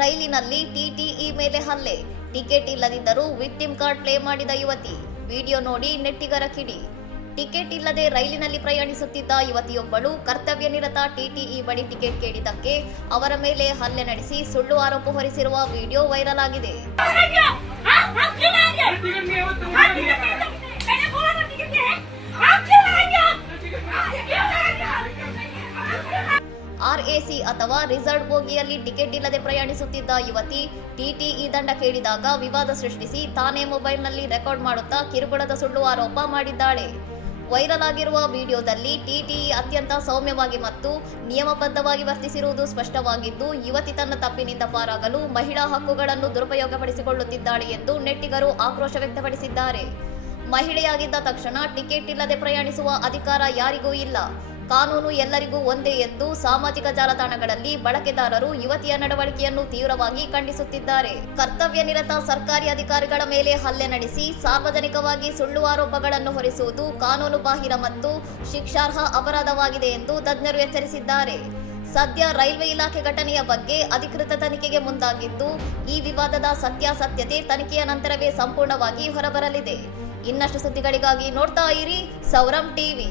ರೈಲಿನಲ್ಲಿ ಟಿಟಿಇ ಮೇಲೆ ಹಲ್ಲೆ, ಟಿಕೆಟ್ ಇಲ್ಲದಿದ್ದರೂ ವಿಕ್ಟಿಮ್ ಕಾರ್ಡ್ ಪ್ಲೇ ಮಾಡಿದ ಯುವತಿ. ವಿಡಿಯೋ ನೋಡಿ ನೆಟ್ಟಿಗರ ಕಿಡಿ. ಟಿಕೆಟ್ ಇಲ್ಲದೆ ರೈಲಿನಲ್ಲಿ ಪ್ರಯಾಣಿಸುತ್ತಿದ್ದ ಯುವತಿಯೊಬ್ಬಳು ಕರ್ತವ್ಯ ನಿರತ ಟಿಟಿಇ ಬಳಿ ಟಿಕೆಟ್ ಕೇಳಿದ್ದಕ್ಕೆ ಅವರ ಮೇಲೆ ಹಲ್ಲೆ ನಡೆಸಿ ಸುಳ್ಳು ಆರೋಪ ಹೊರಿಸಿರುವ ವಿಡಿಯೋ ವೈರಲ್ ಆಗಿದೆ. ಆರ್ಎಸಿ ಅಥವಾ ರಿಸರ್ವ್ ಬೋಗಿಯಲ್ಲಿ ಟಿಕೆಟ್ ಇಲ್ಲದೆ ಪ್ರಯಾಣಿಸುತ್ತಿದ್ದ ಯುವತಿ ಟಿಟಿಇ ದಂಡ ಕೇಳಿದಾಗ ವಿವಾದ ಸೃಷ್ಟಿಸಿ ತಾನೇ ಮೊಬೈಲ್ನಲ್ಲಿ ರೆಕಾರ್ಡ್ ಮಾಡುತ್ತಾ ಕಿರುಕುಳದ ಸುಳ್ಳು ಆರೋಪ ಮಾಡಿದ್ದಾಳೆ. ವೈರಲ್ ಆಗಿರುವ ವಿಡಿಯೋದಲ್ಲಿ ಟಿಟಿಇ ಅತ್ಯಂತ ಸೌಮ್ಯವಾಗಿ ಮತ್ತು ನಿಯಮಬದ್ಧವಾಗಿ ವರ್ತಿಸಿರುವುದು ಸ್ಪಷ್ಟವಾಗಿದ್ದು, ಯುವತಿ ತನ್ನ ತಪ್ಪಿನಿಂದ ಪಾರಾಗಲು ಮಹಿಳಾ ಹಕ್ಕುಗಳನ್ನು ದುರುಪಯೋಗಪಡಿಸಿಕೊಳ್ಳುತ್ತಿದ್ದಾಳೆ ಎಂದು ನೆಟ್ಟಿಗರು ಆಕ್ರೋಶ ವ್ಯಕ್ತಪಡಿಸಿದ್ದಾರೆ. ಮಹಿಳೆಯಾಗಿದ್ದ ತಕ್ಷಣ ಟಿಕೆಟ್ ಇಲ್ಲದೆ ಪ್ರಯಾಣಿಸುವ ಅಧಿಕಾರ ಯಾರಿಗೂ ಇಲ್ಲ, ಕಾನೂನು ಎಲ್ಲರಿಗೂ ಒಂದೇ ಎಂದು ಸಾಮಾಜಿಕ ಜಾಲತಾಣಗಳಲ್ಲಿ ಬಳಕೆದಾರರು ಯುವತಿಯ ನಡವಳಿಕೆಯನ್ನು ತೀವ್ರವಾಗಿ ಖಂಡಿಸುತ್ತಿದ್ದಾರೆ. ಕರ್ತವ್ಯ ನಿರತ ಸರ್ಕಾರಿ ಅಧಿಕಾರಿಗಳ ಮೇಲೆ ಹಲ್ಲೆ ನಡೆಸಿ ಸಾರ್ವಜನಿಕವಾಗಿ ಸುಳ್ಳು ಆರೋಪಗಳನ್ನು ಹೊರಿಸುವುದು ಕಾನೂನು ಬಾಹಿರ ಮತ್ತು ಶಿಕ್ಷಾರ್ಹ ಅಪರಾಧವಾಗಿದೆ ಎಂದು ತಜ್ಞರು ಎಚ್ಚರಿಸಿದ್ದಾರೆ. ಸದ್ಯ ರೈಲ್ವೆ ಇಲಾಖೆ ಘಟನೆಯ ಬಗ್ಗೆ ಅಧಿಕೃತ ತನಿಖೆಗೆ ಮುಂದಾಗಿದ್ದು, ಈ ವಿವಾದದ ಸತ್ಯಾಸತ್ಯತೆ ತನಿಖೆಯ ನಂತರವೇ ಸಂಪೂರ್ಣವಾಗಿ ಹೊರಬರಲಿದೆ. ಇನ್ನಷ್ಟು ಸುದ್ದಿಗಳಿಗಾಗಿ ನೋಡ್ತಾ ಇರಿ ಸೌರಂ ಟಿವಿ.